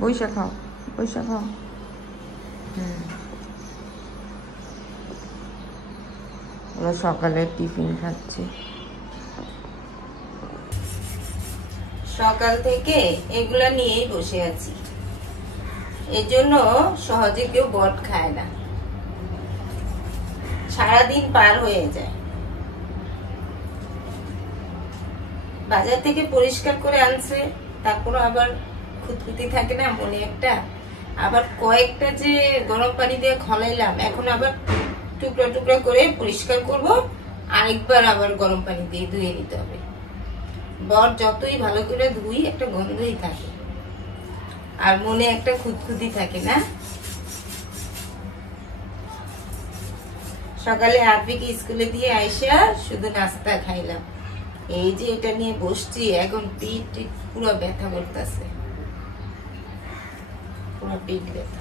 বইসা খাও, বইসা খাও। ওরা সকালে টিফিন খাচ্ছে। সকাল থেকে এগুলা নিয়েই বসে আছি, এর জন্য সহজে কেউ বট খায় না, সারাদিন পার হয়ে যায়। বাজার থেকে পরিষ্কার করে আনছে, তারপর আবার খুঁতখুতি থাকে না মনে একটা, আবার কয়েকটা যে গরম পানি দিয়ে খলাইলাম, এখন আবার টুকরা টুকরা করে পরিষ্কার করব, আরেকবার আবার গরম পানি দিয়ে ধুয়ে নিতে হবে। বট যতই ভালো করে ধুই একটা গন্ধই থাকে, আর মনে একটা খুঁতখুতি থাকে না। সকালে আরবিকে স্কুলে দিয়ে আইসা শুধু নাস্তা খাইলাম, এই যে এটা নিয়ে বসছি, এখন পিঠ পুরো ব্যথা করতেছে, পুরো পিঠ ব্যথা।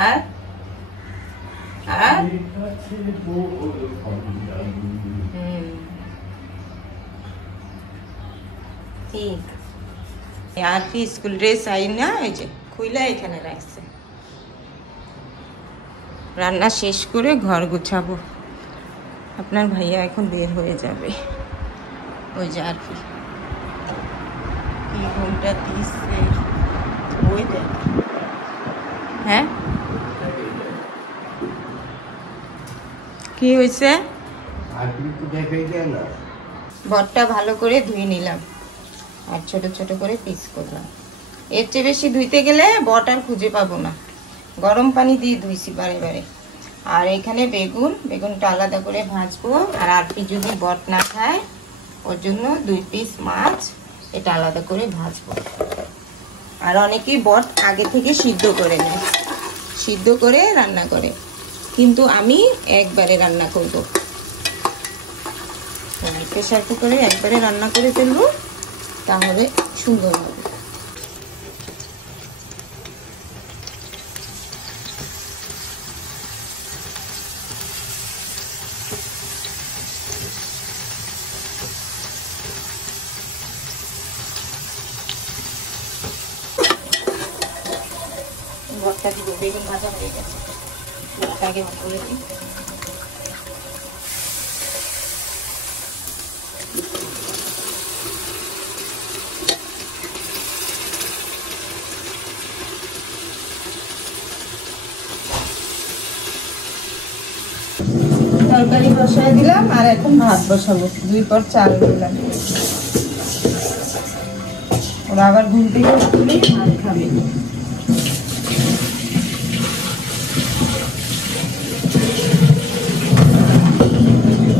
আর ঠিক আর কি স্কুল ড্রেস আই না, এই যে খুইলা এখানে রাখছে। রান্না শেষ করে ঘর গুছাবো, আপনার ভাইয়া এখন বের হয়ে যাবে। ওই যে আর কি ঘুমটা দিচ্ছে, ওই দেখ। হ্যাঁ কি হয়েছে? বটটা ভালো করে ধুয়ে নিলাম আর ছোট ছোট করে পিস করলাম। এর চেয়ে বেশি ধুইতে গেলে বট আর খুঁজে পাবো না, গরম পানি দিয়ে ধুইছি বারে বারে। আর এখানে বেগুনটা আলাদা করে ভাজবো, আর আরপি যদি বট না খায় ওর জন্য 2 পিস মাছ এটা আলাদা করে ভাজবো। আর অনেকেই বট আগে থেকে সিদ্ধ করে নেয়, সিদ্ধ করে রান্না করে, কিন্তু আমি একবারে রান্না করব। প্রেসার কুকারে একবারে রান্না করে ফেলবো, তাহলে সুন্দর হবে। ভর্তা দিব, বেগুন ভাজা হয়ে গেছে, আগে করে দিই। তরকারি বসায় দিলাম, আর এখন ভাত বসাবো। 2 পর চাল দিলাম, ওরা আবার ঘুম থেকে উঠলে ভাত খাবে।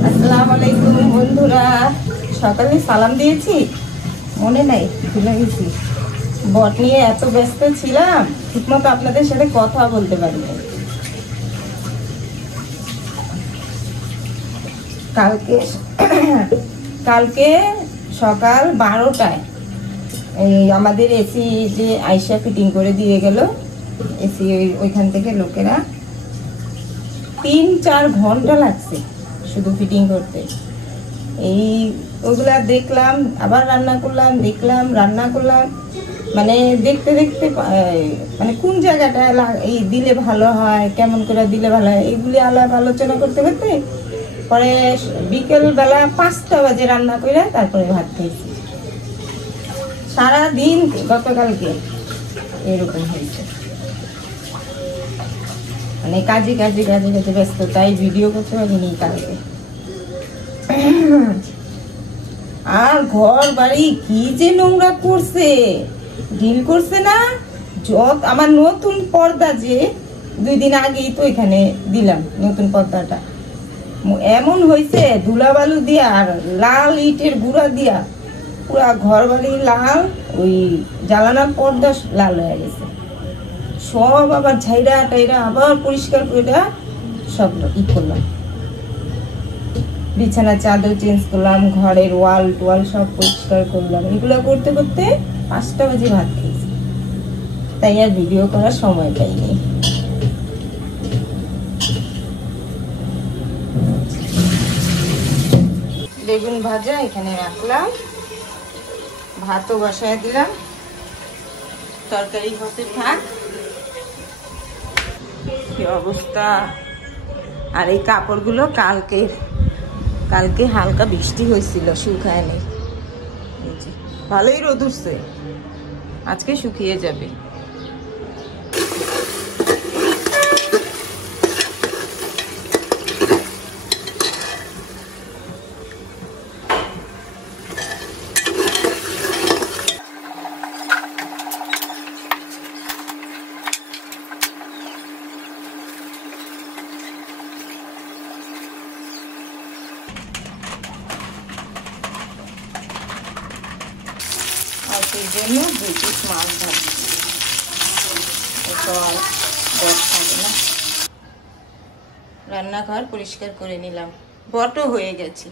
আসসালামু আলাইকুম বন্ধুরা, সকালে সালাম দিয়েছি মনে নাই, ভুলে গেছি। বট নিয়ে এত ব্যস্ত ছিলাম, ঠিকমতো আপনাদের সাথে কথা বলতে পারিনি। কালকে সকাল 12টায় এই আমাদের এসি যে আইসা ফিটিং করে দিয়ে গেল, এসি ওইখান থেকে লোকেরা 3-4 ঘন্টা লাগছে শুধু ফিটিং করতে। এই ওগুলা দেখলাম, আবার রান্না করলাম, দেখলাম, রান্না করলাম, মানে দেখতে দেখতে মানে কোন জায়গাটা এই দিলে ভালো হয়, কেমন করে দিলে ভালো হয়, এইগুলি আলোচনা করতে করতে পরে বিকেল বেলা 5টা বাজে রান্না করে তারপরে ভাত খেয়েছি। সারাদিন গতকালকে এরকম হয়েছে, মানে কাজে কাজে কাজে কাজে ব্যস্ত, তাই ভিডিও করতে পারিনি কালকে। আর ঘর বাড়ি কি যে নোংরা করছে, ঢিল করছে না। আমার নতুন পর্দা যে 2 দিন আগেই তো এখানে দিলাম, নতুন পর্দাটা এমন হয়েছে ধুলাবালু দিয়া আর লাল ইটের গুঁড়া দিয়া পুরা ঘর বাড়ি লাল, ওই জ্বালানার পর্দা লাল হয়ে গেছে। সব আবার ঝাইরা টাইরা আবার পরিষ্কার করে সব করলাম, বিছানা চাদর চেঞ্জ করলাম, ঘরের ওয়াল টোয়াল সব পরিষ্কার করলাম। এগুলো করতে করতে 5টা বাজে ভাত খেয়েছি, তাই আর ভিডিও করার সময় পাইনি। বেগুন ভাজা এখানে রাখলাম, ভাতও বসায় দিলাম, তরকারি হতে থাক। কি অবস্থা! আর এই কাপড়গুলো কালকে হালকা বৃষ্টি হয়েছিল, শুকায় নেই। ভালোই রোদ উঠছে, আজকে শুকিয়ে যাবে। আর সেই জন্য 2 পিস মাছ ভাজছি, না। রান্নাঘর পরিষ্কার করে নিলাম, বটও হয়ে গেছে,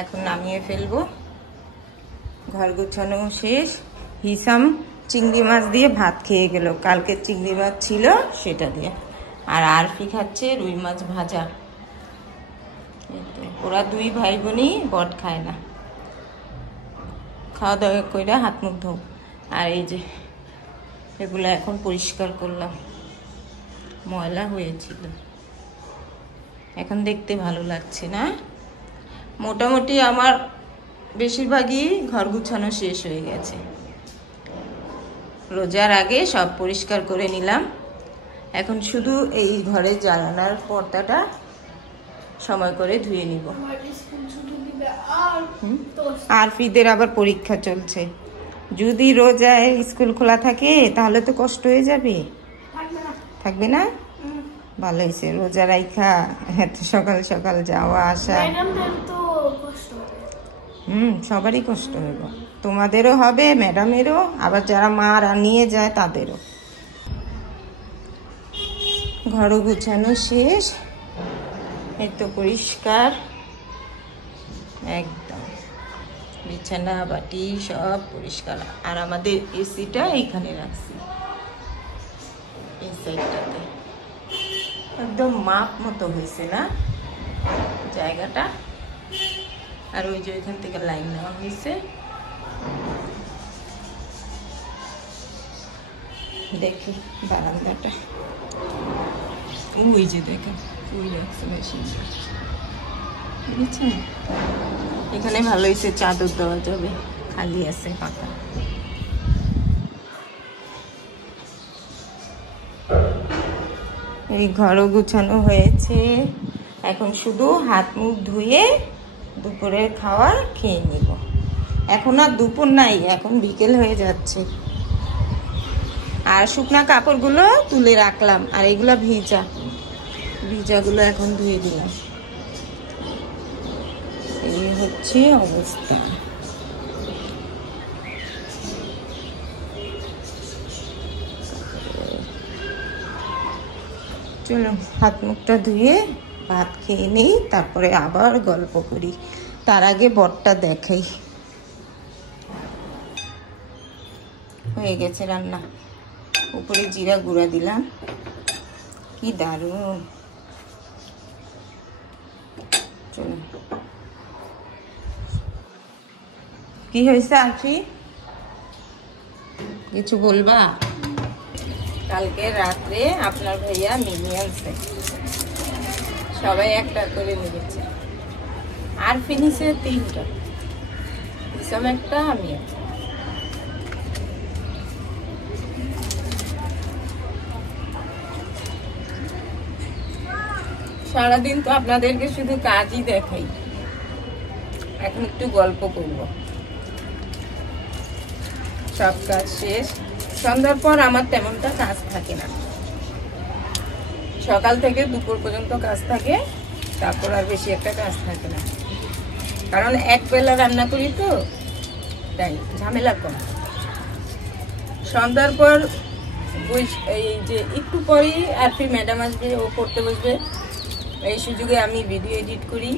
এখন নামিয়ে ফেলবো। ঘর গুছানো শেষ। হিসাম চিংড়ি মাছ দিয়ে ভাত খেয়ে গেল, কালকে চিংড়ি মাছ ছিল সেটা দিয়ে। আর আরফি খাচ্ছে রুই মাছ ভাজা। ওরা 2 ভাই বোনই বট খায় না। খাওয়া দাওয়া করে হাত মুখ ধো। আর এই যে এগুলো এখন পরিষ্কার করলাম, ময়লা হয়েছিল, এখন দেখতে ভালো লাগছে না। মোটামুটি আমার বেশিরভাগই ঘর গুছানো শেষ হয়ে গেছে। রোজার আগে সব পরিষ্কার করে নিলাম, এখন শুধু এই ঘরের জানালার পর্দাটা সময় করে ধুয়ে নিব। আরফিদের আবার পরীক্ষা চলছে, যদি রোজায় স্কুল খোলা থাকে তাহলে তো কষ্ট হয়ে যাবে। থাকবে না? ভালো হয়েছে, রোজা রাইখা এত সকাল সকাল যাওয়া আসা। সবারই কষ্ট হইব, তোমাদেরও হবে, ম্যাডামেরও, আবার যারা মারা নিয়ে যায় তাদেরও। ঘর গুছানো শেষ, এই তো পরিষ্কার একদম, বিছানা বাটি সব পরিষ্কার। আর আমাদের এসিটা এইখানে রাখছি, এই সাইডটাতে একদম মাপ মতো হয়েছে না জায়গাটা। আর ওই যে ওইখান থেকে লাইন নেওয়া হয়েছে। দেখি বারান্দাটা, ওই যে দেখেন ওই রাখছে মেশিন, বুঝছেন? এখানে ভালো হয়েছে, চাদর দেওয়া যাবে, খালি আছে পাতা। এই ঘরও গুছানো হয়েছে, এখন শুধু হাত মুখ ধুয়ে দুপুরের খাওয়া খেয়ে নিব। এখন আর দুপুর নাই, এখন বিকেল হয়ে যাচ্ছে। আর শুকনা কাপড়গুলো তুলে রাখলাম, আর এগুলো ভিজাগুলো এখন ধুয়ে দিলাম। এই হচ্ছে অবস্থা। চলো হাত মুখটা ধুয়ে ভাত খেয়ে নেই, তারপরে আবার গল্প করি। তার আগে বটটা দেখাই। হয়ে গেছে রান্না, উপরে জিরা গুঁড়া দিলাম, কি দারুণ। চলো, কি হয়েছে আরফি? কিছু বলবা? কালকে রাত্রে আপনার ভাইয়া মিনি আনছে, সবাই একটা করে নিয়েছে। আরফি নিছে 3টা, হিসাব একটা, আমি একটা। সারাদিন তো আপনাদেরকে শুধু কাজই দেখাই, এখন একটু গল্প করব। সব কাজ শেষ, সন্ধ্যার পর আমার তেমনটা কাজ থাকে না। সকাল থেকে দুপুর পর্যন্ত কাজ থাকে, তারপর আর বেশি একটা কাজ থাকে না, কারণ এক বেলা রান্না করি তো, তাই ঝামেলা কম। সন্ধ্যার পর এই যে একটু পরেই আরফি ম্যাডাম আসবে, ও পড়তে বসবে, এই সুযোগে আমি ভিডিও এডিট করি।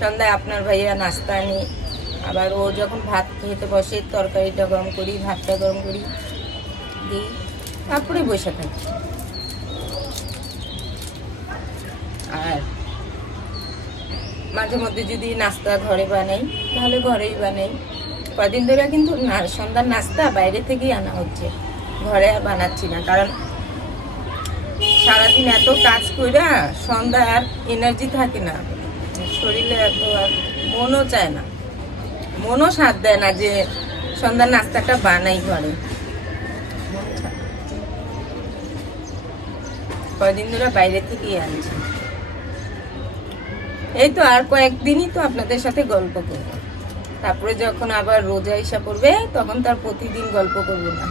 সন্ধ্যায় আপনার ভাইয়া নাস্তা আনি, আবার ও যখন ভাত খেতে বসে তরকারিটা গরম করি, ভাতটা গরম করি, দিই, তারপরে বসে থাকি। আর মাঝে মধ্যে যদি নাস্তা ঘরে বানাই তাহলে ঘরেই বানাই। কদিন ধরে কিন্তু সন্ধ্যার নাস্তা বাইরে থেকেই আনা হচ্ছে, ঘরে আর বানাচ্ছি না। কারণ সারাদিন এত কাজ কইরা সন্ধ্যা আর এনার্জি থাকে না শরীরে, এত আর মনও চায় না, মনও সাথ দেয় না যে সন্ধ্যার নাস্তাটা বানাই ঘরে। কয়দিন ধরে বাইরে থেকেই আনছি। এই তো আর কয়েকদিনই তো আপনাদের সাথে গল্প করব, তারপরে যখন আবার রোজা ইসা পড়বে তখন তার প্রতিদিন গল্প করব না,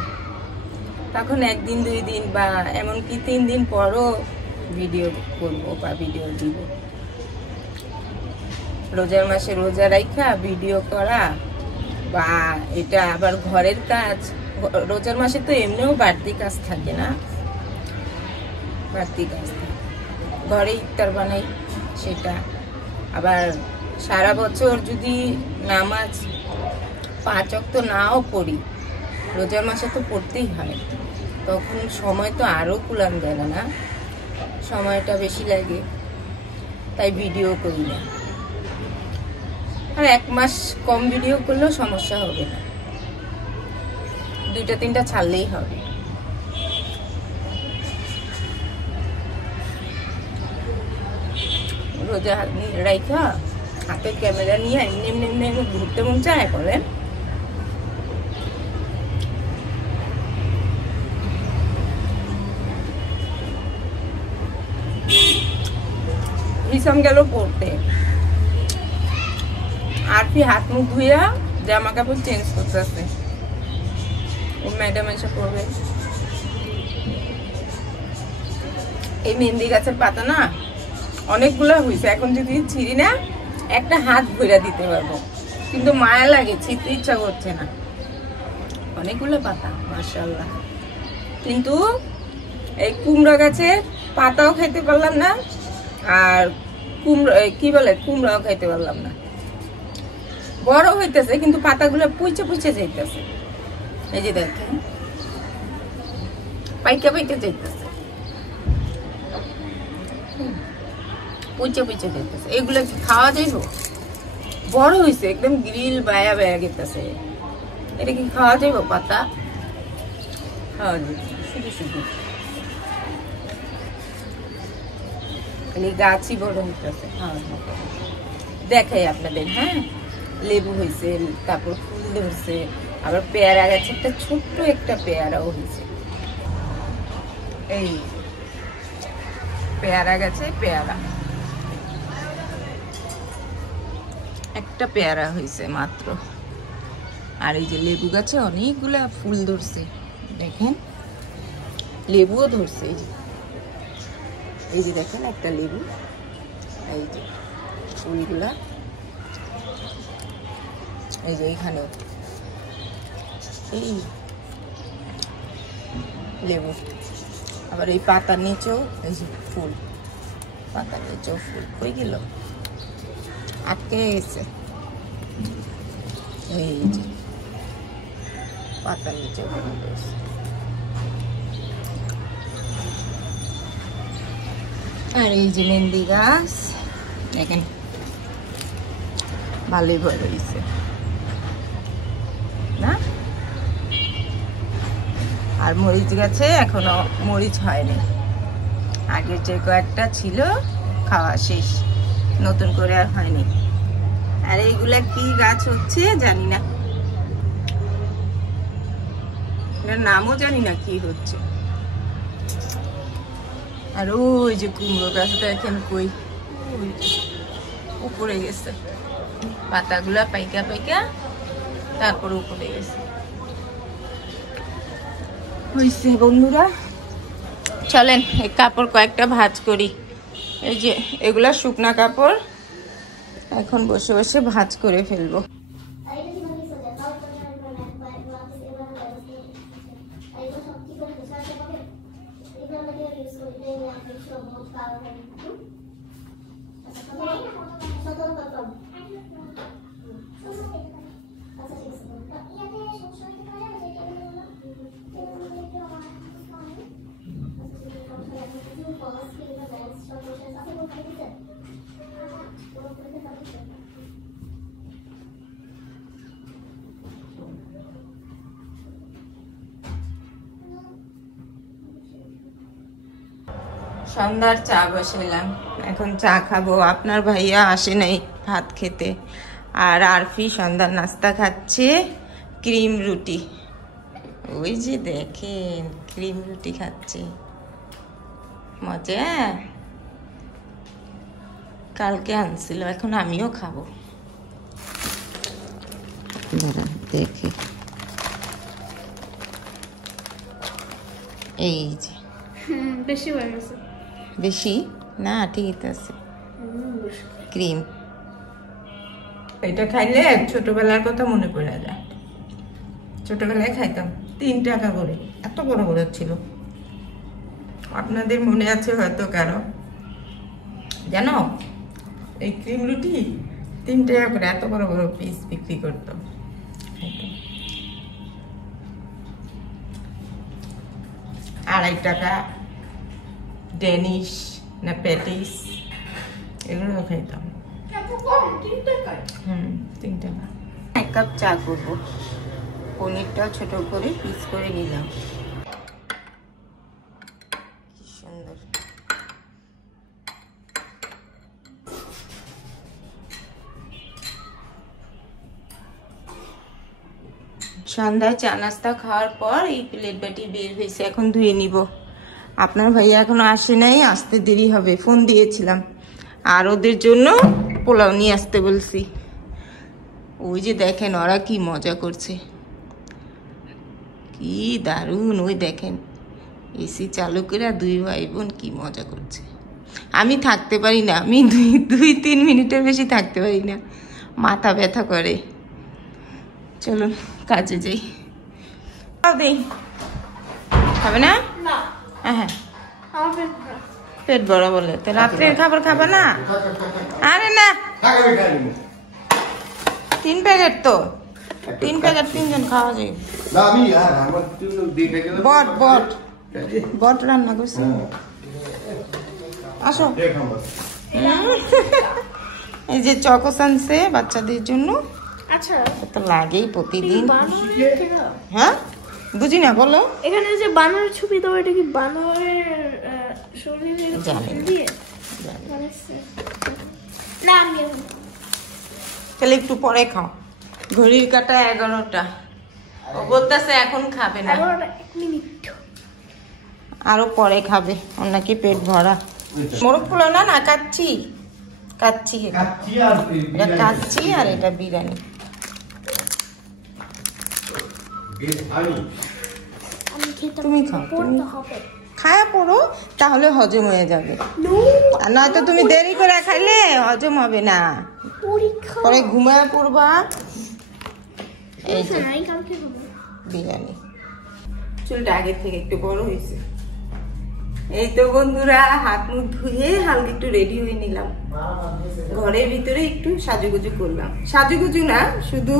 তখন একদিন 2 দিন বা এমনকি 3 দিন পরও ভিডিও করব বা ভিডিও দিব। রোজার মাসে রোজা রাখা ভিডিও করা, বা এটা আবার ঘরের কাজ। রোজার মাসে তো এমনিও বাড়তি কাজ থাকে না, বাড়তি কাজ থাকে, ঘরে ইফতার বানাই সেটা। আবার সারা বছর যদি নামাজ 5 ওয়াক্ত নাও পড়ি, রোজার মাসে তো পড়তেই হয়, তখন সময় তো আরও কুলান যায় না, সময়টা বেশি লাগে, তাই ভিডিও করি না। আর 1 মাস কম ভিডিও করলেও সমস্যা হবে না, 2-3টা ছাড়লেই হবে। রোজা রাইখা হাতে ক্যামেরা নিয়ে এমনি এমনি এমনি ঘুরতে মন চায় বলেন। হিসাম গেল পড়তে, আর কি হাত মুখ ধুইয়া জামা কাপড় চেঞ্জ করতেছে, ও ম্যাডাম এসে পড়বে। এই মেহেন্দি গাছের পাতা না অনেকগুলো হয়েছে, এখন যদি ছিঁড়ি না একটা হাত ভইরা দিতে পারবো, কিন্তু মায়া লাগে, ছিঁড়তে ইচ্ছা করছে না। অনেকগুলো পাতা মাশাআল্লাহ, কিন্তু এই কুমড়া গাছের পাতাও খাইতে পারলাম না, আর কুমড়াও খাইতে পারলাম না। বড় হইতেছে কিন্তু পাতাগুলো পুইচে পুইচে যাইতেছে, এই যে দেখেন পাইকা পাইকা যাইতেছে, পুইচে পুইচে যাইতেছে। এগুলো কি খাওয়া যাইব? বড় হয়েছে একদম গ্রিল বায়া বায়া গেতেছে, এটা কি খাওয়া যাইব? পাতা খাওয়া যাইব শুধু শুধু, খালি গাছই বড় হইতেছে। দেখাই আপনাদের। হ্যাঁ, লেবু হয়েছে, তারপর ফুল ধরছে, আবার পেয়ারা গাছে একটা ছোট্ট একটা পেয়ারাও হয়েছে। এই পেয়ারা গাছে পেয়ারা, একটা পেয়ারা হয়েছে মাত্র। আর এই যে লেবু গাছে অনেকগুলা ফুল ধরছে, দেখেন লেবুও ধরছে। এই যে দেখেন একটা লেবু, এই যে ফুলগুলা, এই যে এখানেও এই লেবু। আবার এই পাতার নিচেও এই যে ফুল, পাতার নিচেও ফুল। কই গেল? আটকে গেছে। এই যে পাতার নিচেও ফুল রয়েছে। আর এই যে মেহেন্দি গাছ দেখেন ভালোই বড় হয়েছে না। আর মরিচ গাছে এখনো মরিচ হয়নি, আগের যে কয়েকটা ছিল খাওয়া শেষ, নতুন করে আর হয়নি। আর এইগুলা কি গাছ হচ্ছে জানি না, এটার নামও জানি না কি হচ্ছে। আর ওই যে কুমড়ো গাছটা এখন কই উপরে গেছে, পাতাগুলা পাইকা পাইকা তারপর উপরে গেছে। হইছে বন্ধুরা, চলেন এই কাপড় কয়েকটা ভাঁজ করি। এই যে এগুলা শুকনা কাপড়, এখন বসে বসে ভাঁজ করে ফেলবো। সন্ধ্যার চা বসাইলাম, এখন চা খাবো। আপনার ভাইয়া আসে নাই ভাত খেতে, আর আরফি সন্ধ্যার নাস্তা খাচ্ছে ক্রিম রুটি। ওই যে দেখেন ক্রিম রুটি খাচ্ছে, মজা। কালকে আনছিল, এখন আমিও খাবো। দেখি এই যে বেশি হয়ে গেছে, বেশি না, ঠিক আছে। ক্রিম এটা খাইলে ছোটবেলার কথা মনে পড়ে যায়। ছোটবেলায় খাইতাম 3 টাকা করে, এত বড় বড় ছিল। আপনাদের মনে আছে হয়তো কারো, জানো এই ক্রিম রুটি 3 টাকা করে এত বড় বড় পিস বিক্রি করতাম। 2.5 টাকা ডেনিশ না প্যাটিস, এগুলো খাইতাম। 3 টাকা। 1 কাপ চা করবো। পনিরটাও ছোট করে পিস করে নিলাম। কি সুন্দর। সন্ধ্যায় চা নাস্তা খাওয়ার পর এই প্লেট বাটি বের হয়েছে, এখন ধুয়ে নিব। আপনার ভাইয়া এখনো আসে নাই, আসতে দেরি হবে। ফোন দিয়েছিলাম, আর ওদের জন্য পোলাও নিয়ে আসতে বলছি। ওই যে দেখেন ওরা কি মজা করছে, কি দারুণ। ওই দেখেন এসি চালু করে 2 ভাই বোন কি মজা করছে। আমি থাকতে পারি না, আমি 2-3 মিনিটের বেশি থাকতে পারি না, মাথা ব্যথা করে। চলুন কাজে যাই। দেই খাবে না? হ্যাঁ, পেট বড় বলে তো রাত্রের খাবার খাবে না? আরে না, 3 প্যাকেট তো, 3 প্যাকেট 3 জন খাওয়া যায়। বট রান্না করছি। আসো। এই যে চকোস আনছে বাচ্চাদের জন্য। আচ্ছা, তো লাগেই প্রতিদিন। হ্যাঁ বুঝি না, বলো। এখানে যে বানরের ছবি দাও, এটা কি বানরের শরীরে দিয়ে না? আমি তাহলে একটু পরে খাও। ঘড়ির কাটা 11টা। ও বলতেছে এখন খাবে না, 1 মিনিট আরো পরে খাবে। ওর নাকি পেট ভরা। মোরগ পোলাও না, কাচ্ছি আর এটা বিরিয়ানি। তুমি খাও, খায়া পড়ো, তাহলে হজম হয়ে যাবে। আর নয়তো তুমি দেরি করে খাইলে হজম হবে না, পরে ঘুমায় পড়বা। এই যে বিরিয়ানি। চুলটা আগের থেকে একটু বড় হয়েছে। এই তো বন্ধুরা, হাত মুখ ধুয়ে হালকা একটু রেডি হয়ে নিলাম। ঘরের ভিতরে একটু সাজুগুজু করলাম। সাজুগুজু না, শুধু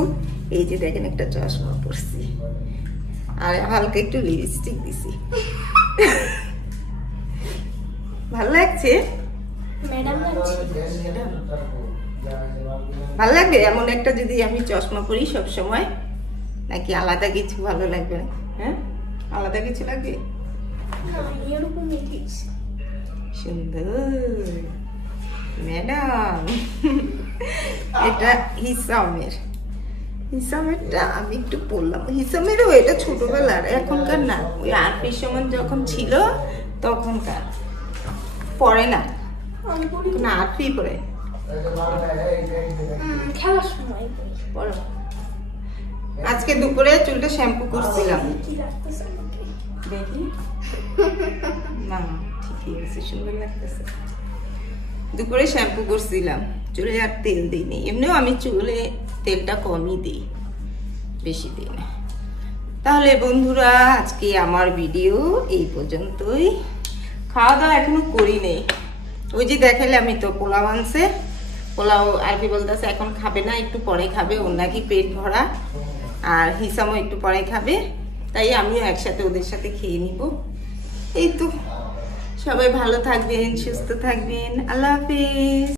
এই যে দেখেন একটা চশমা পরছি, আর হালকা একটু লিপস্টিক দিছি। ভালো লাগছে? ভালো লাগবে এমন একটা যদি আমি চশমা পরি সব সময়, নাকি আলাদা কিছু ভালো লাগবে? হ্যাঁ, আলাদা কিছু লাগবে? সুন্দর ম্যাডাম। এটা হিসামেরটা আমি একটু পড়লাম। হিসামেরও এটা ছোটবেলার, এখনকার না। ওই আরপির সময় যখন ছিল তখনকার। পরে না, না আরপি পরে খেলার সময় পড়ো। আজকে দুপুরে চুলটা শ্যাম্পু করছিলাম, দেখি না ঠিকই আছে, সুন্দর লাগতেছে। দুপুরে শ্যাম্পু করছিলাম, চুলে আর তেল দিইনি। এমনিও আমি চুলে তেলটা কমই দিই, বেশি দিই না। তাহলে বন্ধুরা, আজকে আমার ভিডিও এই পর্যন্তই। খাওয়া দাওয়া এখনো করি নেই। ওই যে দেখালে আমি তো পোলাও আনছে, পোলাও আরপি বলতেছে এখন খাবে না, একটু পরে খাবে। ওর নাকি পেট ভরা, আর হিসামও একটু পরে খাবে, তাই আমিও একসাথে ওদের সাথে খেয়ে নিব। এই তো, সবাই ভালো থাকবেন, সুস্থ থাকবেন। আল্লাহ হাফেজ।